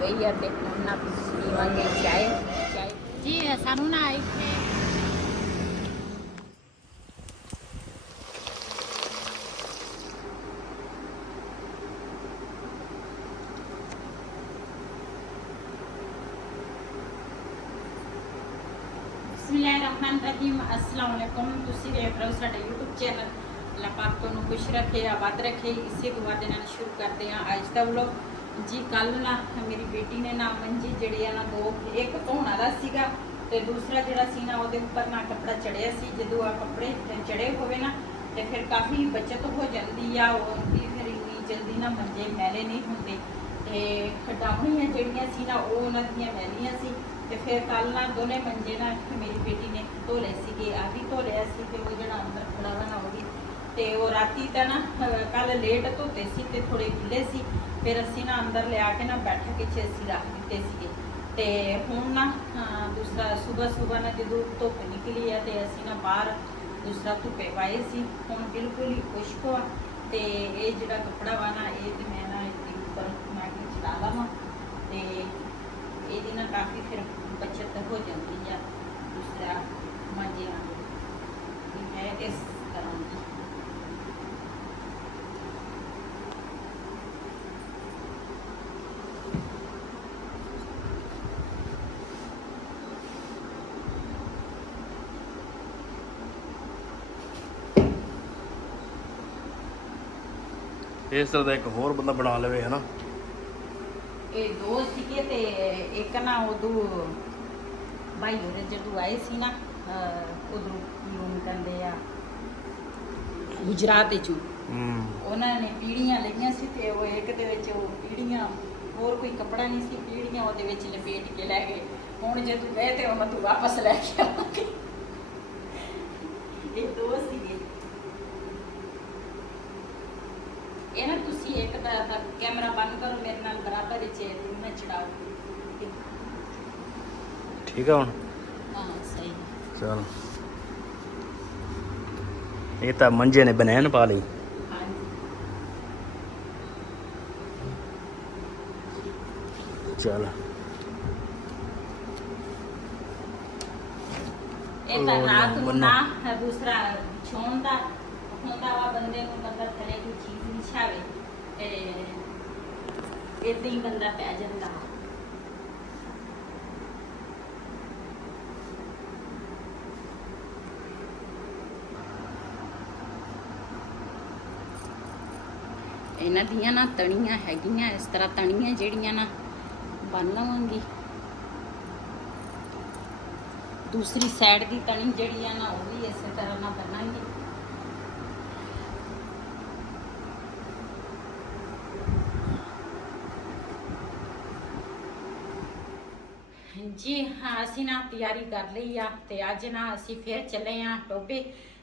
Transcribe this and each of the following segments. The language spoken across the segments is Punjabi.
ਗਈ ਆ ਤੇ ਹੁਣ ਨਾ ਪੀਵਾਂਗੇ ਚਾਹ ਜੀ। ਸਾਨੂੰ ਨਾ ਇੱਥੇ बिस्मिल्लाहिर्रहमानिर्रहीम अस्सलाम वालेकुम। तुसी देख रहे हो साडा यूट्यूब चैनल। अल्लाह पाक तुहानू खुश रखे, आबाद रखे, इसी दुआ दे नाल शुरू करते हैं अज दा व्लॉग जी। कल ना मेरी बेटी ने ना मंजी जिहड़ी है ना दो एक धोण वाला सीगा ते दूसरा जिहड़ा सी ना उहदे उपर ना कपड़ा चढ़िया सी। जदों आ कपड़े चढ़े होवे ना ते फिर काफ़ी बचत हो जाती आ उहदी, फिर इन्नी जल्दी ना मंजे मैले नहीं हुंदे ते डावणियां जिहड़ियां सी ना ओह उहनां दियां मैलियां सी। ਤੇ ਫਿਰ ਕੱਲ ਨਾ ਦੋਨੇ ਮੰਜੇ ਨਾ ਮੇਰੀ ਬੇਟੀ ਨੇ ਧੋ ਲਏ ਸੀਗੇ, ਆ ਵੀ ਧੋ ਲਿਆ ਸੀ ਤੇ ਉਹ ਜਿਹੜਾ ਅੰਦਰ ਖੜਾ ਵਾ ਨਾ ਉਹ ਵੀ। ਤੇ ਉਹ ਰਾਤੀ ਤਾਂ ਨਾ ਕੱਲ ਲੇਟ ਧੋਤੇ ਸੀ ਤੇ ਥੋੜੇ ਗਿੱਲੇ ਸੀ। ਫਿਰ ਅਸੀਂ ਨਾ ਅੰਦਰ ਲਿਆ ਕੇ ਨਾ ਬੈਠ ਕੇ ਅਸੀਂ ਰੱਖ ਦਿੱਤੇ ਸੀਗੇ। ਤੇ ਹੁਣ ਨਾ ਦੂਸਰਾ ਸਵੇਰ ਨਾ ਜਦੋਂ ਧੁੱਪ ਨਿਕਲੀ ਆ ਤੇ ਅਸੀਂ ਨਾ ਬਾਹਰ ਦੂਸਰਾ ਧੁੱਪੇ ਪਾਏ ਸੀ। ਹੁਣ ਬਿਲਕੁਲ ਹੀ ਖੁਸ਼ਕ ਆ ਤੇ ਇਹ ਜਿਹੜਾ ਕੱਪੜਾ ਵਾ ਨਾ ਇਹ ਤੇ ਮੈਂ ਨਾ ਇਹਦੇ ਉੱਪਰ ਮੈਂ ਕਿ ਚੜਾ ਲਵਾਂ ਤੇ ਇਹਦੀ ਨਾ ਕਾਫੀ ਫਿਰ बचत हो जाती है। दूसरा मंजिया है इस तरह की। इस तरह का एक होर बंदा बना लवे है ना। ये दो सीगे ते एक ना उदू भाई होरे जदों आए सी ना उधरों लून कहते आ गुजरात चों उन्होंने पीढ़ियां लईयां सी ते वो एक दे विच वो पीढ़ियां होर कोई कपड़ा नहीं सी, पीढ़ियां उहदे विच लपेट के लै गए। हुण जदों गए ते उन्हां तों वापस लैके आवांगे। ये दो सीगे ये ना तुसी एक दा कैमरा बंद करो मेरे नाल बराबर च मैं चढ़ाओ। ठीक है हुण हाँ सही चल। ये तो मंजे ने बनैन पा ली। हाँ चल ਇਹ ਤਾਂ ਰਾਤ ਨੂੰ ਨਾ ਦੂਸਰਾ ਛੋਣ ਦਾ ਹੁੰਦਾ ਵਾ ਬੰਦੇ ਨੂੰ, ਮਤਲਬ ਥਲੇ ਕੋਈ ਚੀਜ਼ ਵਿਛਾਵੇ ਤੇ ਇਦਾਂ ਹੀ ਬੰਦਾ ਪੈ ਜਾਂਦਾ। ਇਹਨਾਂ ਦੀਆਂ ਨਾ ਤਣੀਆਂ ਹੈਗੀਆਂ ਇਸ ਤਰ੍ਹਾਂ, ਤਣੀਆਂ ਜਿਹੜੀਆਂ ਨਾ ਬੰਨ ਲਵਾਂਗੀ। दूसरी साइड की तनी जड़ी है ना वो भी इस तरह ना बनाएंगे। जी हाँ असी ना तैयारी कर ली आ ते अज ना असी फिर चले हाँ टोबे।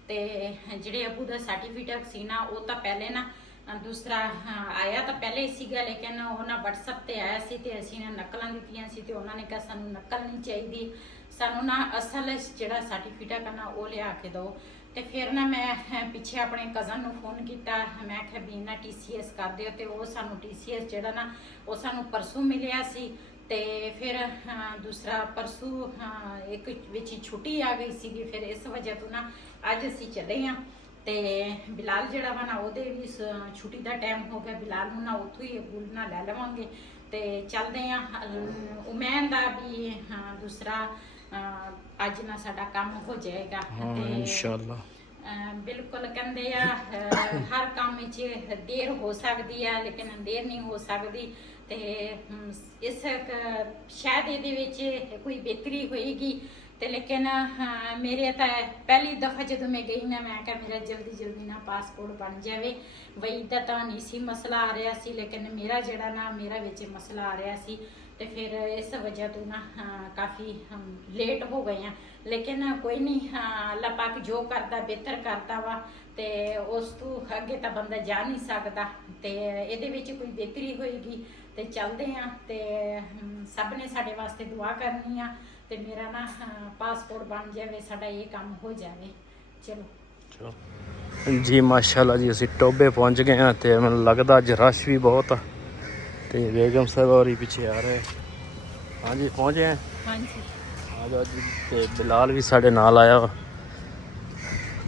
ते जिहड़े अबू दा सर्टिफिकेट सी ना वो तो पहले ना दूसरा आया तो पहले ही सीगा, लेकिन उन्होंने WhatsApp ते आया सी ते असी ना नकलां दित्तियां सी ते उन्होंने कहा सानू नकल नहीं चाहिए, सानू ना असल जिहड़ा सर्टिफिकेट है ना वो लिया के दो। तो फिर ना मैं पिछे अपने कज़न नूं फोन किया, मैं आख्या भी ना TCS कर दिओ ते वो सानू TCS जिहड़ा ना वो सानू परसों मिलिया सी। ते फिर दूसरा परसों एक विच छुट्टी आ गई सी, फिर इस वजह तो ना अज असी चले हाँ। ते बिलाल जिहड़ा वा ना ओहदे भी छुट्टी का टाइम हो गया, बिलाल नूं ना उत्थों ही अबू ना लै लवांगे ते चलदे हाँ। उमैन दा भी दूसरा अज ना साडा काम हो जाएगा इंशाअल्लाह। बिल्कुल कहंदे आ हर काम विच देर हो सकती है लेकिन देर नहीं हो सकती। ते इस शायद इहदे विच कोई बेहतरी होएगी ते लेकिन मेरे तो पहली दफ़ा जो मैं गई ना मैं क्या मेरा जल्दी जल्दी ना पासपोर्ट बन जाए। वही तो नहीं सी मसला आ रहा सी, लेकिन मेरा जड़ा ना मेरा विच मसला आ रहा सी तो फिर इस वजह तो ना काफ़ी लेट हो गए हैं। लेकिन कोई नहीं, अल्लाह पाक जो करता बेहतर करता वा ते उस तो अगे तो बंदा जा नहीं सकता। तो ये कोई बेहतरी होएगी तो चलते हैं। तो सब ने साढ़े वास्ते दुआ करनी आ तो मेरा ना पासपोर्ट बन जाए, साडा ये काम हो जाए। चलो जी माशाल्लाह जी असी टोबे पहुँच गए हैं तो मैं लगता अज रश भी बहुत आ ਤੇ ਬੇਗਮ ਸਾਹਿਬ और पीछे आ रहे हैं। हाँ जी पहुँचे हैं। हाँ जी ਆ ਜਾਓ ਜੀ। ਤੇ ਬਿਲਾਲ ਵੀ ਸਾਡੇ ਨਾਲ ਆਇਆ ਵਾ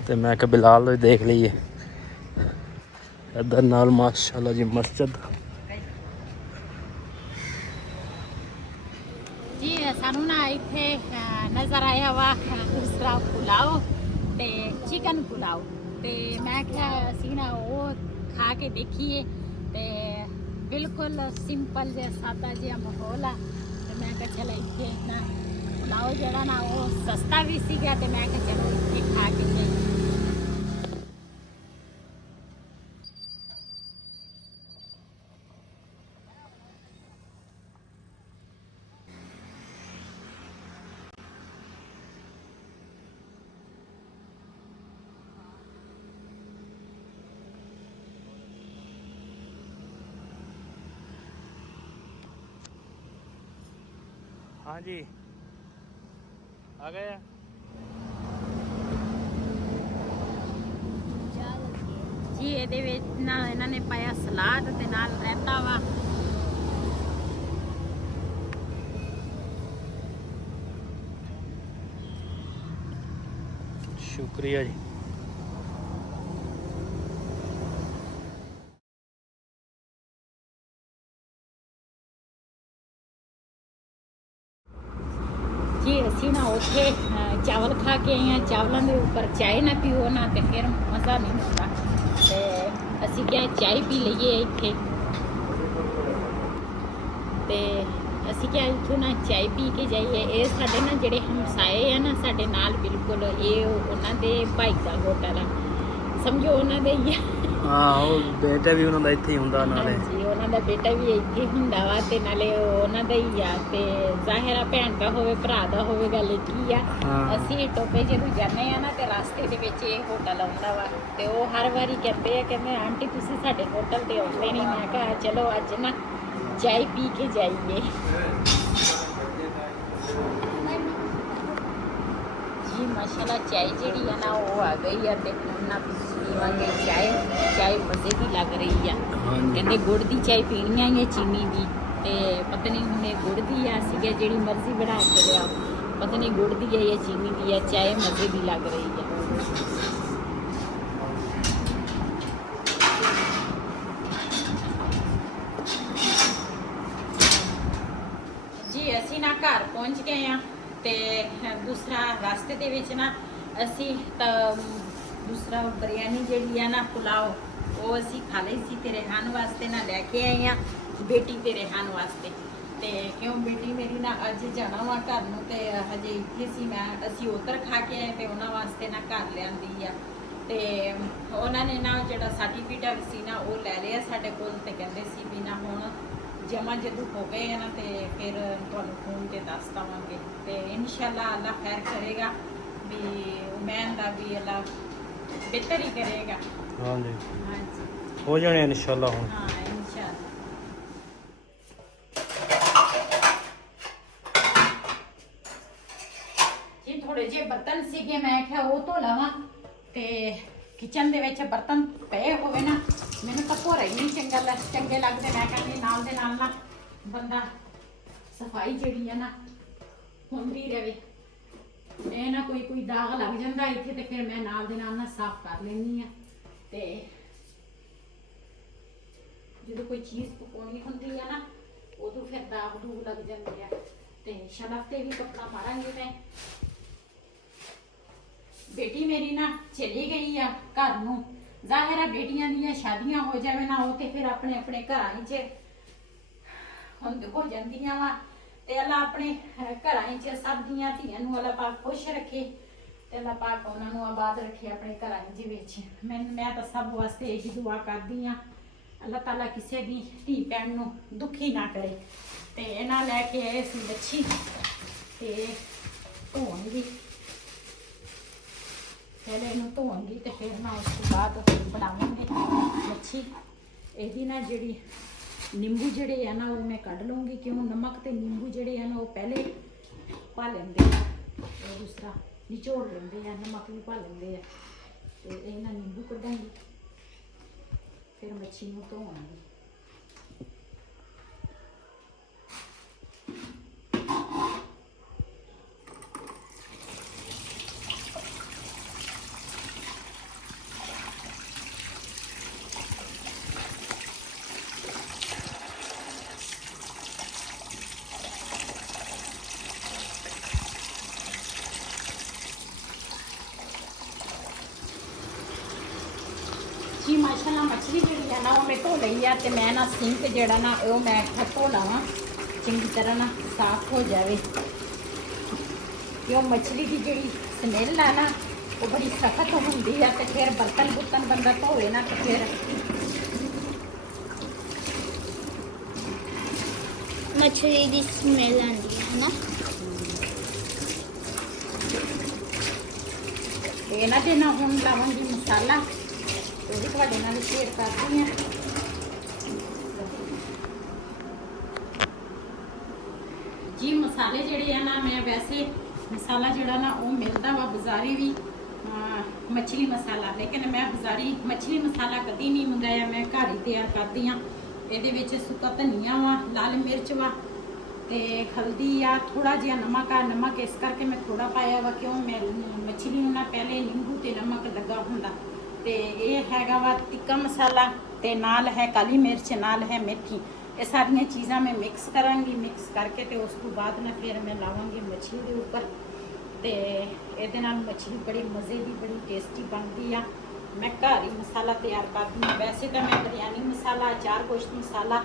ਤੇ ਮੈਂ ਕਿਹਾ ਬਿਲਾਲ ਨੂੰ ਦੇਖ ਲਈਏ। ਇੱਧਰ ਨਾਲ ਮਾਸ਼ਾਅੱਲਾ ਜੀ ਮਸਜਿਦ। ਜੀ ਸਾਨੂੰ ਨਾ ਇੱਥੇ ਨਜ਼ਰ ਆਇਆ ਵਾ ਦੂਸਰਾ ਪੁਲਾਓ ਤੇ ਚਿਕਨ ਪੁਲਾਓ ਤੇ ਮੈਂ ਕਿਹਾ ਅਸੀਂ ਨਾ ਉਹ ਖਾ ਕੇ ਦੇਖੀਏ ਤੇ ਬਿਲਕੁਲ ਸਿੰਪਲ ਜਿਹਾ ਸਾਦਾ ਜਿਹਾ ਮਾਹੌਲ ਆ ਤੇ ਮੈਂ ਕਿਹਾ ਚਲ ਇੱਥੇ ਨਾ ਪੁਲਾਓ ਜਿਹੜਾ ਨਾ ਉਹ ਸਸਤਾ ਵੀ ਸੀਗਾ ਤੇ ਮੈਂ ਕਿਹਾ ਚਲੋ ਇੱਥੇ ਖਾ ਕੇ ਜਾਈਏ। हाँ जी आ गए। ਜੀ ਇਹਦੇ ਵਿੱਚ ਨਾ ਇਹਨਾਂ ਨੇ ਪਾਇਆ ਸਲਾਦ ਤੇ ਨਾਲ ਰਾਇਤਾ ਵਾ। शुक्रिया जी। ਜੀ ਅਸੀਂ ਨਾ ਉੱਥੇ ਚਾਵਲ ਖਾ ਕੇ ਆਏ ਹਾਂ। ਚਾਵਲਾਂ ਦੇ ਉੱਪਰ ਚਾय ਨਾ ਪੀਓ ਨਾ ਤੇ ਫਿਰ ਮਜ਼ਾ ਨਹੀਂ ਹੁੰਦਾ ਤੇ ਅਸੀਂ ਕਿਹਾ ਚਾय ਪੀ ਲਈਏ ਇੱਥੇ ਤੇ ਅਸੀਂ ਕਿਹਾ ਇੱਥੋਂ ਨਾ ਚਾय ਪੀ ਕੇ ਜਾਈਏ। ਇਹ ਸਾਡੇ ਨਾ ਜਿਹੜੇ ਹਮਸਾਏ ਆ ਨਾ ਸਾਡੇ ਨਾਲ ਬਿਲਕੁਲ ਇਹ ਉਹਨਾਂ ਦੇ ਭਾਈ ਦਾ ਹੋਟਲ ਆ ਸਮਝੋ ਉਹਨਾਂ ਦੇ ਹੀ ਆ। ਹਾਂ ਉਹ ਬੇਟਾ ਵੀ ਉਹਨਾਂ ਦਾ ਇੱਥੇ ਹੀ ਹੁੰਦਾ ਨਾਲੇ। ਜੀ ਉਹਨਾਂ ਦਾ ਬੇਟਾ ਵੀ ਇੱਥੇ ਹੁੰਦਾ ਵਾ ਤੇ ਨਾਲੇ ਉਹਨਾਂ ਦਾ ਹੀ ਆ ਤੇ ਜ਼ਾਹਿਰਾ ਭੈਣ ਦਾ ਹੋਵੇ ਭਰਾ ਦਾ ਹੋਵੇ ਗੱਲ ਕੀ ਆ। ਅਸੀਂ ਟੋਪੇ ਜਦੋਂ ਜਾਂਦੇ ਆ ਨਾ ਤੇ ਰਸਤੇ ਦੇ ਵਿੱਚ ਇਹ ਹੋਟਲ ਆਉਂਦਾ ਵਾ ਤੇ ਉਹ ਹਰ ਵਾਰੀ ਕਹਿੰਦੇ ਆਂਟੀ ਤੁਸੀਂ ਸਾਡੇ ਹੋਟਲ ਤੇ ਆਉਂਦੇ ਨਹੀਂ। ਮੈਂ ਕਿਹਾ ਚਲੋ ਅੱਜ ਨਾ ਚਾय ਪੀ ਕੇ ਜਾਈਏ। ਜੀ ਮਾਸ਼ਾਅੱਲਾ ਚਾय ਜਿਹੜੀ ਆ ਨਾ ਉਹ ਆ ਗਈ ਆ ਤੇ ਹੁਣ ਨਾ ਪੀਵਾਂਗੇ ਚਾय ਮਜ਼ੇ ਦੀ ਲੱਗ ਰਹੀ ਆ। ਕਹਿੰਦੇ ਗੁੜ ਦੀ ਚਾय ਪੀਣੀ ਆ ਜਾਂ ਚੀਨੀ ਦੀ ਤੇ ਪਤਾ ਨਹੀਂ ਹੁਣ ਇਹ ਗੁੜ ਦੀ ਆ ਸੀਗਾ ਜਿਹੜੀ ਮਰਜ਼ੀ ਬਣਾ ਕੇ ਲਿਆ ਪਤਾ ਨਹੀਂ ਗੁੜ ਦੀ ਆ ਜਾਂ ਚੀਨੀ ਦੀ ਆ। ਚਾय ਮਜ਼ੇ ਦੀ ਲੱਗ ਰਹੀ ਆ। ਜੀ ਅਸੀਂ ਨਾ ਘਰ ਪਹੁੰਚ ਗਏ ਆ ਤੇ ਦੂਸਰਾ ਰਸਤੇ ਦੇ ਵਿੱਚ ਨਾ ਅਸੀਂ ਤਾਂ ਦੂਸਰਾ ਬਿਰਿਆਨੀ ਜਿਹੜੀ ਆ ਨਾ ਪੁਲਾਓ ਉਹ ਅਸੀਂ ਖਾ ਲਈ ਸੀ ਤੇ ਰਹਿਣ ਵਾਸਤੇ ਨਾ ਲੈ ਕੇ ਆਏ ਆ ਬੇਟੀ ਤੇ ਰਹਿਣ ਵਾਸਤੇ ਤੇ ਕਿਉਂ ਬੇਟੀ ਮੇਰੀ ਨਾ ਅੱਜ ਜਾਣਾ ਵਾ ਘਰ ਨੂੰ ਤੇ ਹਜੇ ਇੱਥੇ ਸੀ ਅਸੀਂ ਉੱਧਰ ਖਾ ਕੇ ਆਏ ਤੇ ਉਹਨਾਂ ਵਾਸਤੇ ਨਾ ਘਰ ਲਿਆਂਦੀ ਆ ਤੇ ਉਹਨਾਂ ਨੇ ਨਾ ਜਿਹੜਾ ਸਰਟੀਫਿਕੇਟ ਸੀ ਨਾ ਉਹ ਲੈ ਲਿਆ ਸਾਡੇ ਕੋਲ ਤੇ ਕਹਿੰਦੇ ਸੀ ਵੀ ਨਾ ਹੁਣ ਜਮਾ ਜਦੋਂ ਹੋ ਗਏ ਨਾ ਤੇ ਫਿਰ ਤੁਹਾਨੂੰ ਫੋਨ ਤੇ ਦੱਸ ਦਵਾਂਗੇ ਤੇ ਇਨਸ਼ਾਅੱਲਾ ਅੱਲਾ ਖੈਰ ਕਰੇਗਾ ਵੀ ਉਮੀਦ ਦਾ ਵੀ ਅੱਲਾ ਬਿਹਤਰ ਹੀ ਕਰੇਗਾ। हाँ जी ਹਾਂਜੀ हो जाने इंशाल्लाह ਹੁਣ। ਹਾਂ ਇਨਸ਼ਾਅੱਲਾ। ਜੀ ਥੋੜੇ ਜਿਹੇ ਬਰਤਨ ਸੀਗੇ ਮੈਂ ਕਿਹਾ ਉਹ ਧੋ ਲਵਾਂ ਤੇ ਕਿਚਨ ਦੇ ਵਿੱਚ ਬਰਤਨ ਪਏ ਹੋਵੇ ਨਾ ਮੈਨੂੰ ਤਾਂ ਭੋਰਾ ਹੀ ਨਹੀਂ ਚੰਗੇ ਲੱਗਦੇ। ਮੈਂ ਕਹਿੰਦੀ ਨਾਲ ਦੇ ਨਾਲ ਨਾ ਬੰਦਾ ਸਫਾਈ ਜਿਹੜੀ ਆ ਨਾ ਹੁੰਦੀ ਰਹੇ ਇਹ ਨਾ ਕੋਈ ਦਾਗ ਲੱਗ ਜਾਂਦਾ ਇੱਥੇ ਤੇ ਫਿਰ ਮੈਂ ਨਾਲ ਦੇ ਨਾਲ ਨਾ ਸਾਫ਼ ਕਰ ਲੈਂਦੀ ਆ ਤੇ ਜਦੋਂ ਕੋਈ ਚੀਜ਼ ਪਕਾਉਣੀ ਹੁੰਦੀ ਆ ਨਾ ਉਦੋਂ ਫਿਰ ਦਾਗ ਦੂਗ ਲੱਗ ਜਾਂਦੇ ਆ ਤੇ ਸ਼ਲਫ ਤੇ ਵੀ ਕੱਪੜਾ ਮਾਰਾਂਗੇ ਮੈਂ। ਬੇਟੀ ਮੇਰੀ ਨਾ ਚਲੀ ਗਈ ਆ ਘਰ ਨੂੰ। ਜ਼ਾਹਿਰ ਆ ਬੇਟੀਆਂ ਦੀਆਂ ਸ਼ਾਦੀਆਂ ਹੋ ਜਾਵੇ ਨਾ ਉਹ ਤੇ ਫਿਰ ਆਪਣੇ ਆਪਣੇ ਘਰਾਂ ਵਿੱਚ ਹੋ ਜਾਂਦੀਆਂ ਵਾ ਤੇ ਅੱਲਾ ਆਪਣੇ ਘਰਾਂ ਵਿੱਚ ਸਭ ਦੀਆਂ ਧੀਆਂ ਨੂੰ ਅੱਲਾ ਪਾਕ ਖੁਸ਼ ਰੱਖੇ ਤੇ ਅੱਲਾ ਪਾਕ ਉਹਨਾਂ ਨੂੰ ਆਬਾਦ ਰੱਖੇ ਆਪਣੇ ਘਰਾਂ ਵਿੱਚ। ਮੈਂ ਤਾਂ ਸਭ ਵਾਸਤੇ ਇਹੀ ਦੁਆ ਕਰਦੀ ਆ ਅੱਲਾ ਤਾਲਾ ਕਿਸੇ ਦੀ ਧੀ ਭੈਣ ਨੂੰ ਦੁਖੀ ਨਾ ਕਰੇ ਤੇ ਇਹਨਾਂ ਲੈ ਕੇ ਆਏ ਸੀ ਮੱਛੀ ਤੇ ਧੋਣਗੀ ਪਹਿਲੇ ਇਹਨੂੰ ਧੋਣਗੀ ਤੇ ਫਿਰ ਨਾ ਉਸ ਤੋਂ ਬਾਅਦ ਬਣਾਵਾਂਗੇ ਮੱਛੀ। ਇਹਦੀ ਨਾ ਜਿਹੜੀ ਨਿੰਬੂ ਜਿਹੜੇ ਆ ਨਾ ਉਹ ਮੈਂ ਕੱਢ ਲਵਾਂਗੀ ਕਿਉਂ ਨਮਕ ਤੇ ਨਿੰਬੂ ਜਿਹੜੇ ਆ ਨਾ ਉਹ ਪਹਿਲੇ ਪਾ ਲੈਂਦੇ ਆ ਉਹ ਦੂਸਰਾ ਨਿਚੋੜ ਲੈਂਦੇ ਆ ਨਮਕ ਵੀ ਪਾ ਲੈਂਦੇ ਆ ਤੇ ਇਹਨਾਂ ਨਿੰਬੂ ਕੱਢਾਂਗੀ ਫਿਰ ਮੱਛੀ ਨੂੰ ਧੋਵਾਂਗੀ। ਮੱਛਲੀ ਜਿਹੜੀ ਆ ਨਾ ਉਹ ਮੈਂ ਧੋ ਲਈ ਆ ਤੇ ਮੈਂ ਨਾ ਸਿੰਕ ਜਿਹੜਾ ਨਾ ਉਹ ਮੈਂ ਧੋ ਲਾਵਾਂ ਚੰਗੀ ਤਰ੍ਹਾਂ ਨਾ ਸਾਫ਼ ਹੋ ਜਾਵੇ ਕਿ ਉਹ ਮੱਛਲੀ ਦੀ ਜਿਹੜੀ ਸਮੈਲ ਆ ਨਾ ਉਹ ਬੜੀ ਸਖਤ ਹੁੰਦੀ ਆ ਤੇ ਫਿਰ ਬਰਤਨ ਬੰਦਾ ਧੋਵੇ ਨਾ ਤੇ ਫਿਰ ਮੱਛਲੀ ਦੀ ਸਮੈਲ ਆਉਂਦੀ ਹੈ ਨਾ। ਤੇ ਇਹਨਾਂ ਦੇ ਨਾਲ ਹੁਣ ਲਾਵਾਂਗੀ ਮਸਾਲਾ ਉਹ ਵੀ ਤੁਹਾਡੇ ਨਾਲ ਸ਼ੇਅਰ ਕਰਦੀ ਹਾਂ। ਜੀ ਮਸਾਲੇ ਜਿਹੜੇ ਆ ਨਾ ਮੈਂ ਵੈਸੇ ਮਸਾਲਾ ਜਿਹੜਾ ਨਾ ਉਹ ਮਿਲਦਾ ਵਾ ਬਾਜ਼ਾਰੀ ਵੀ ਮੱਛਲੀ ਮਸਾਲਾ, ਲੇਕਿਨ ਮੈਂ ਬਾਜ਼ਾਰੀ ਮੱਛਲੀ ਮਸਾਲਾ ਕਦੀ ਨਹੀਂ ਮੰਗਾਇਆ, ਮੈਂ ਘਰ ਹੀ ਤਿਆਰ ਕਰਦੀ ਹਾਂ। ਇਹਦੇ ਵਿੱਚ ਸੁੱਕਾ ਧਨੀਆ ਵਾ, ਲਾਲ ਮਿਰਚ ਵਾ ਤੇ ਹਲਦੀ ਆ, ਥੋੜਾ ਜਿਹਾ ਨਮਕ ਆ। ਨਮਕ ਇਸ ਕਰਕੇ ਮੈਂ ਥੋੜਾ ਪਾਇਆ ਵਾ ਕਿਉਂ ਮੈਂ ਮੱਛਲੀ ਨੂੰ ਨਾ ਪਹਿਲੇ ਨਿੰਬੂ ਤੇ ਨਮਕ ਲੱਗਾ ਹੁੰਦਾ। ਤੇ ਇਹ ਹੈਗਾ ਵਾ ਟਿੱਕਾ ਮਸਾਲਾ ਤੇ ਨਾਲ ਹੈ ਕਾਲੀ ਮਿਰਚ, ਨਾਲ ਹੈ ਮੇਥੀ। ਇਹ ਸਾਰੀਆਂ ਚੀਜ਼ਾਂ ਮੈਂ ਮਿਕਸ ਕਰਾਂਗੀ। ਮਿਕਸ ਕਰਕੇ ਤੇ ਉਸ ਤੋਂ ਬਾਅਦ ਨਾ ਫਿਰ ਮੈਂ ਲਾਵਾਂਗੀ ਮੱਛਲੀ ਦੇ ਉੱਪਰ ਤੇ ਇਹਦੇ ਨਾਲ ਮੱਛਲੀ ਬੜੀ ਮਜ਼ੇ ਦੀ ਬੜੀ ਟੇਸਟੀ ਬਣਦੀ ਆ। ਮੈਂ ਘਰ ਹੀ ਮਸਾਲਾ ਤਿਆਰ ਕਰਦੀ ਹਾਂ। ਵੈਸੇ ਤਾਂ ਮੈਂ ਬਿਰਿਆਨੀ ਮਸਾਲਾ, ਅਚਾਰ ਗੋਸ਼ਤ ਮਸਾਲਾ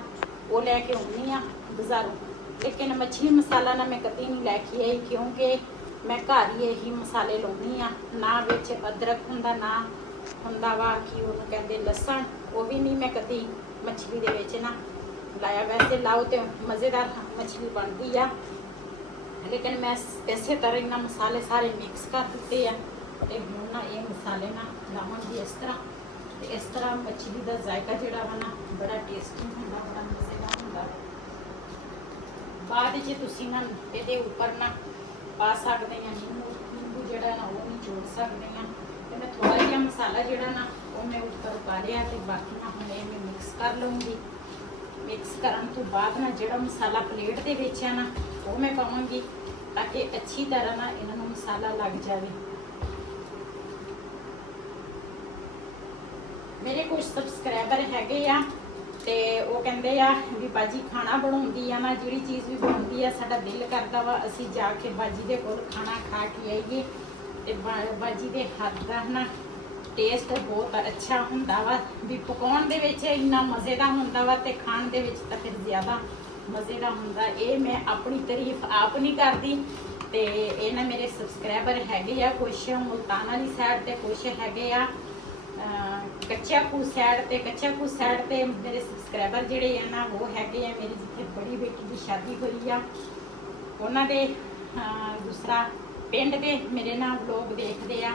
ਉਹ ਲੈ ਕੇ ਆਉਂਦੀ ਹਾਂ ਬਾਜ਼ਾਰੋਂ, ਲੇਕਿਨ ਮੱਛਲੀ ਮਸਾਲਾ ਨਾ ਮੈਂ ਕਦੀ ਨਹੀਂ ਲੈ ਕੇ ਆਈ ਕਿਉਂਕਿ ਮੈਂ ਘਰ ਹੀ ਇਹੀ ਮਸਾਲੇ ਲਾਉਂਦੀ ਆ। ਨਾ ਵਿੱਚ ਅਦਰਕ ਹੁੰਦਾ, ਨਾ ਹੁੰਦਾ ਵਾ ਕਿ ਉਹਨੂੰ ਕਹਿੰਦੇ ਲਸਣ, ਉਹ ਵੀ ਨਹੀਂ ਮੈਂ ਕਦੀ ਮੱਛਲੀ ਦੇ ਵਿੱਚ ਨਾ ਲਾਇਆ। ਵੈਸੇ ਲਾਓ ਤੇ ਮਜ਼ੇਦਾਰ ਮੱਛਲੀ ਬਣਦੀ ਆ, ਲੇਕਿਨ ਮੈਂ ਇਸੇ ਤਰ੍ਹਾਂ ਇਹਨਾਂ ਮਸਾਲੇ ਸਾਰੇ ਮਿਕਸ ਕਰ ਦਿੱਤੇ ਆ ਤੇ ਹੁਣ ਨਾ ਇਹ ਮਸਾਲੇ ਨਾ ਲਾਵਾਂਗੀ ਇਸ ਤਰ੍ਹਾਂ। ਤੇ ਇਸ ਤਰ੍ਹਾਂ ਮੱਛਲੀ ਦਾ ਜ਼ਾਇਕਾ ਜਿਹੜਾ ਵਾ ਨਾ ਬੜਾ ਟੇਸਟੀ ਹੁੰਦਾ, ਬੜਾ ਮਜ਼ੇਦਾਰ ਹੁੰਦਾ। ਬਾਅਦ 'ਚ ਤੁਸੀਂ ਨਾ ਇਹਦੇ ਉੱਪਰ ਨਾ ਪਾ ਸਕਦੇ ਆ ਨਿੰਬੂ ਜਿਹੜਾ ਨਾ ਉਹ ਨਹੀਂ ਜੋੜ ਸਕਦੇ ਆ। ਤੇ ਮੈਂ ਥੋੜਾ ਜਿਹਾ ਮਸਾਲਾ ਜਿਹੜਾ ਨਾ ਉਹ ਮੈਂ ਉੱਪਰ ਪਾ ਲਿਆ ਤੇ ਬਾਕੀ ਨਾ ਹੁਣ ਇਹ ਮੈਂ ਮਿਕਸ ਕਰ ਲਵਾਂਗੀ। ਮਿਕਸ ਕਰਨ ਤੋਂ ਬਾਅਦ ਨਾ ਜਿਹੜਾ ਮਸਾਲਾ ਪਲੇਟ ਦੇ ਵਿੱਚ ਹੈ ਨਾ ਉਹ ਮੈਂ ਪਾਵਾਂਗੀ ਤਾਂ ਕਿ ਅੱਛੀ ਤਰ੍ਹਾਂ ਨਾ ਇਹਨਾਂ ਨੂੰ ਮਸਾਲਾ ਲੱਗ ਜਾਵੇ। ਮੇਰੇ ਕੁਝ ਸਬਸਕ੍ਰਾਈਬਰ ਹੈਗੇ ਆ ਤੇ ਉਹ ਕਹਿੰਦੇ ਆ ਵੀ ਬਾਜੀ ਖਾਣਾ ਬਣਾਉਂਦੀ ਆ ਨਾ, ਜਿਹੜੀ ਚੀਜ਼ ਵੀ ਬਣਾਉਂਦੀ ਆ ਸਾਡਾ ਦਿਲ ਕਰਦਾ ਵਾ ਅਸੀਂ ਜਾ ਕੇ ਬਾਜੀ ਦੇ ਕੋਲ ਖਾਣਾ ਖਾ ਕੇ ਆਈਏ। ਤੇ ਬਾਜੀ ਦੇ ਹੱਥ ਦਾ ਨਾ ਟੇਸਟ ਬਹੁਤ ਅੱਛਾ ਹੁੰਦਾ ਵਾ, ਵੀ ਪਕਾਉਣ ਦੇ ਵਿੱਚ ਇੰਨਾ ਮਜ਼ੇ ਦਾ ਹੁੰਦਾ ਵਾ ਤੇ ਖਾਣ ਦੇ ਵਿੱਚ ਤਾਂ ਫਿਰ ਜ਼ਿਆਦਾ ਮਜ਼ੇ ਦਾ ਹੁੰਦਾ। ਇਹ ਮੈਂ ਆਪਣੀ ਤਾਰੀਫ ਆਪ ਨਹੀਂ ਕਰਦੀ ਤੇ ਇਹ ਨਾ ਮੇਰੇ ਸਬਸਕ੍ਰਾਈਬਰ ਹੈਗੇ ਆ, ਕੁਛ ਮੁਲਤਾਨ ਵਾਲੀ ਸਾਈਡ ਤੇ ਕੁਛ ਹੈਗੇ ਆ ਕੱਚਾਪੂ ਸਾਈਡ ਤੇ ਮੇਰੇ ਸਬਸਕ੍ਰਾਈਬਰ ਜਿਹੜੇ ਆ ਨਾ ਉਹ ਹੈਗੇ ਆ ਮੇਰੀ ਜਿੱਥੇ ਬੜੀ ਬੇਟੀ ਦੀ ਸ਼ਾਦੀ ਹੋਈ ਆ ਉਹਨਾਂ ਦੇ ਦੂਸਰਾ ਪਿੰਡ ਦੇ ਮੇਰੇ ਨਾਲ ਵਲੋਗ ਦੇਖਦੇ ਆ।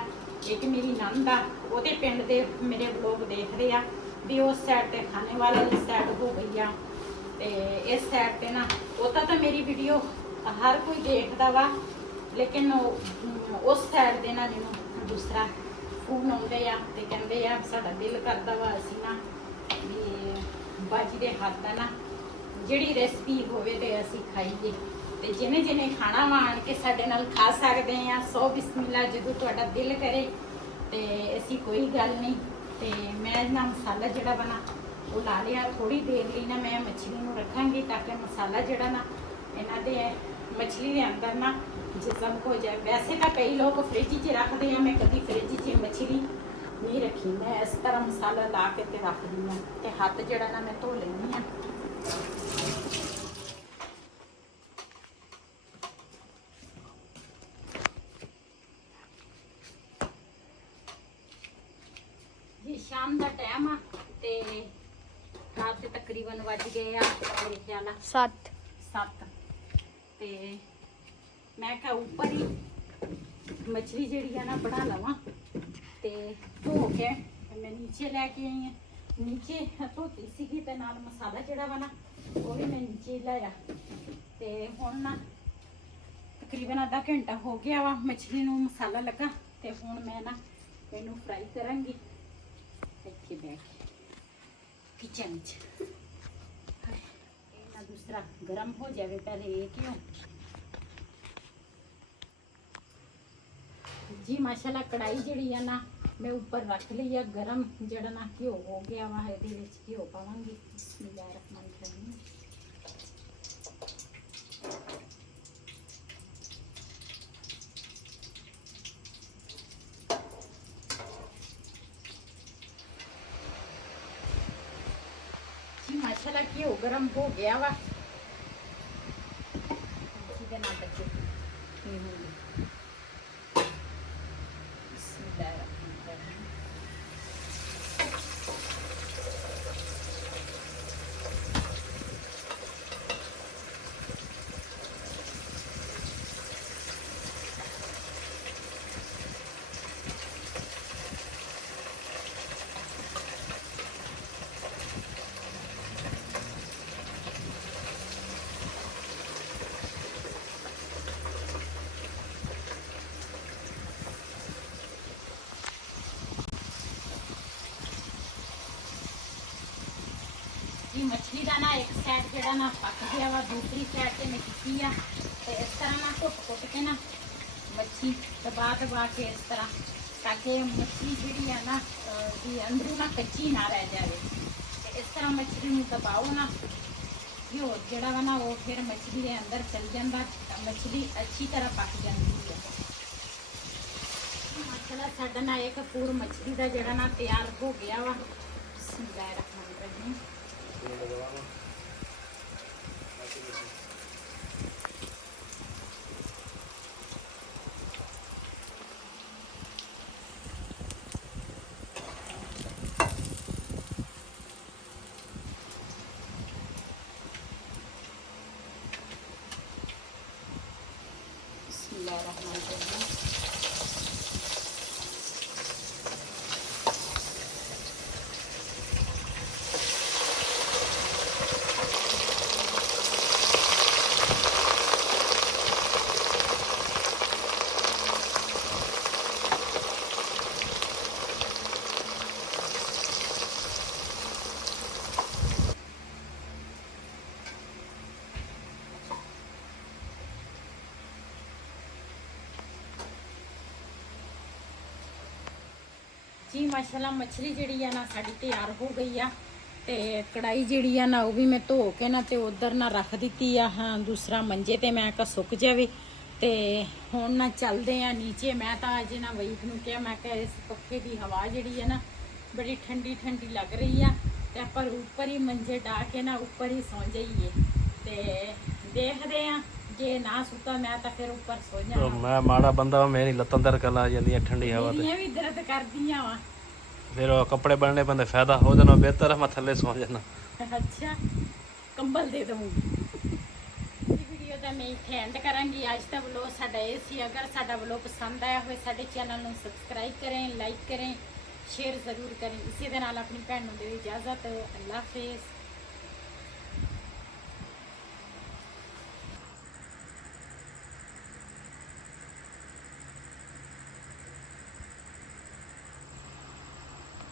ਇੱਕ ਮੇਰੀ ਨੰਦ ਆ ਉਹਦੇ ਪਿੰਡ ਦੇ ਮੇਰੇ ਵਲੋਗ ਦੇਖਦੇ ਆ ਵੀ ਉਸ ਸਾਈਡ ਤੇ ਖਾਣੇ ਵਾਲਾ ਦੀ ਸਾਈਡ ਹੋ ਗਈ ਆ ਤੇ ਇਸ ਸਾਈਡ ਤੇ ਨਾ ਉਹਦਾ ਤਾਂ ਮੇਰੀ ਵੀਡੀਓ ਹਰ ਕੋਈ ਦੇਖਦਾ ਵਾ, ਲੇਕਿਨ ਉਸ ਸਾਈਡ ਦੇ ਨਾ ਜਿਹਨੂੰ ਦੂਸਰਾ ਫੋਨ ਆਉਂਦੇ ਆ ਤੇ ਕਹਿੰਦੇ ਆ ਸਾਡਾ ਦਿਲ ਕਰਦਾ ਵਾ ਅਸੀਂ ਨਾ ਵੀ ਬਾਜੀ ਦੇ ਹੱਥ ਦਾ ਨਾ ਜਿਹੜੀ ਰੈਸਪੀ ਹੋਵੇ ਤੇ ਅਸੀਂ ਖਾਈਏ। ਤੇ ਜਿਹਨੇ ਖਾਣਾ ਵਾ ਆਣ ਕੇ ਸਾਡੇ ਨਾਲ ਖਾ ਸਕਦੇ ਆ। ਸੋ ਬਿਸਮਿਲ੍ਲਾ, ਜਦੋਂ ਤੁਹਾਡਾ ਦਿਲ ਕਰੇ ਤੇ ਅਸੀਂ ਕੋਈ ਗੱਲ ਨਹੀਂ। ਤੇ ਮੈਂ ਨਾ ਮਸਾਲਾ ਜਿਹੜਾ ਬਣਾ ਉਹ ਲਾ ਲਿਆ। ਥੋੜੀ ਦੇਰ ਲਈ ਨਾ ਮੈਂ ਮੱਛਲੀ ਨੂੰ ਰੱਖਾਂਗੀ ਤਾਂ ਕਿ ਮਸਾਲਾ ਜਿਹੜਾ ਨਾ ਇਹਨਾਂ ਦੇ ਮੱਛਲੀ ਦੇ ਅੰਦਰ ਨਾ ਜਿਸਮ ਹੋ ਜਾਏ। ਵੈਸੇ ਤਾਂ ਕਈ ਲੋਕ ਫ੍ਰਿਜ 'ਚ ਰੱਖਦੇ ਆ, ਮੈਂ ਕਦੀ ਫ੍ਰਿਜ 'ਚ ਮੱਛਲੀ ਨਹੀਂ ਰੱਖੀ। ਮੈਂ ਇਸ ਤਰ੍ਹਾਂ ਮਸਾਲਾ ਲਾ ਕੇ ਤੇ ਰੱਖਦੀ ਹਾਂ ਤੇ ਹੱਥ ਜਿਹੜਾ ਨਾ ਮੈਂ ਧੋ ਲੈਂਦੀ ਹਾਂ। ਸ਼ਾਮ ਦਾ ਟਾਈਮ ਆ ਤੇ ਰਾਤ ਦੇ ਤਕਰੀਬਨ ਵੱਜ ਗਏ ਆ ਮੇਰੇ ਖਿਆਲ ਆ 7 ਤੇ ਮੈਂ ਕਿਹਾ ਉੱਪਰ ਹੀ ਮੱਛਲੀ ਜਿਹੜੀ ਆ ਨਾ ਬਣਾ ਲਵਾਂ ਤੇ ਧੋ ਕੇ ਮੈਂ ਨੀਚੇ ਲੈ ਕੇ ਆਈ ਹਾਂ। ਨੀਚੇ ਧੋਤੀ ਸੀਗੀ ਤੇ ਨਾਲ ਮਸਾਲਾ ਜਿਹੜਾ ਵਾ ਨਾ ਉਹ ਵੀ ਮੈਂ ਨੀਚੇ ਲਾਇਆ ਤੇ ਹੁਣ ਨਾ ਤਕਰੀਬਨ ਅੱਧਾ ਘੰਟਾ ਹੋ ਗਿਆ ਵਾ ਮੱਛਲੀ ਨੂੰ ਮਸਾਲਾ ਲੱਗਾ ਤੇ ਹੁਣ ਮੈਂ ਨਾ ਇਹਨੂੰ ਫਰਾਈ ਕਰਾਂਗੀ ਇੱਥੇ ਬੈਠ ਕਿਚਨ 'ਚ। ਇਹ ਨਾ ਦੂਸਰਾ ਗਰਮ ਹੋ ਜਾਵੇ ਪਹਿਲੇ ਇਹ ਕਿਉਂ ਜੀ। ਮਾਸ਼ਾਅੱਲਾ ਕੜਾਈ ਜਿਹੜੀ ਆ ਨਾ ਮੈਂ ਉੱਪਰ ਰੱਖ ਲਈ ਆ ਗਰਮ, ਜਿਹੜਾ ਨਾ ਘਿਓ ਹੋ ਗਿਆ ਵਾ ਇਹਦੇ ਵਿੱਚ ਘਿਓ ਪਾਵਾਂਗੀ। ਬਿਸਮਿਲ੍ਲਾਹਿਰ ਰਹਿਮਾਨਿਰ ਰਹੀਮ। ਮਾਸ਼ਾਅੱਲਾ ਘਿਓ ਗਰਮ ਹੋ ਗਿਆ ਵਾ ਜਿਹਦੇ ਨਾਲ ਬੱਚੇ ਬਿਸਮਿਲ੍ਲਾਹਿਰਰਹਿਮਾਨਿਰਰਹੀਮ। जी मछली का ना एक साइड जड़ा ना पक गया वा दूसरी साइड से मैं की आ ते इस तरह ना कुट के ना मच्छी दबा के इस तरह ताकि मछली जी है ना जी अंदरों ना कच्ची ना रह जाए। ते इस तरह मछली में दबाओ ना घ्यो जड़ा वा ना वो फिर मछली के अंदर चल जाता, मछली अच्छी तरह पक जाती है। माशाल्लाह साडा ना एक पूर मछली का जड़ा ना तैयार हो गया वा। बिस्मिल्लाहिर्रहमानिर्रहीम। बिस्मिल्लाहिर्रहमानिर्रहीम। जी माशाल्लाह मछली जी है ना साड़ी तैयार हो गई आ। ते कढ़ाई जी है ना वो भी मैं धो के ना ते उधर ना रख दी आ। हाँ दूसरा मंजे ते मैं कहा सुक जाए। ते हुण ना चलते हैं नीचे। मैं तो अज ना वाइफ नूं कहा मैं कहा इस पक्खे की हवा जी है ना बड़ी ठंडी ठंडी लग रही है ते पर ऊपर ही मंजे डा के ना ऊपर ही सौ जाइए। ते देखते हैं जे ना सुता मैं तो फिर ऊपर सो तो जाना। मैं माड़ा बंदा मेरी लत्तां दर्द कर ला जांदियां ठंडी हवा ते मेरियां भी दर्द करदियां वा। फिर वो कपड़े बनने पैंदे फायदा हो जाना बेहतर है मैं थल्ले सो जाना। अच्छा कंबल दे दूंगी। वीडियो तो मैं इत्थे एंड करांगी। आज का व्लॉग साडा ये सी। अगर साडा व्लॉग पसंद आया हो साडे चैनल नूं सबसक्राइब करें, लाइक करें, शेयर जरूर करें। इसी दे नाल अपनी भैन नूं दिओ इजाजत। अल्लाह हाफिज़।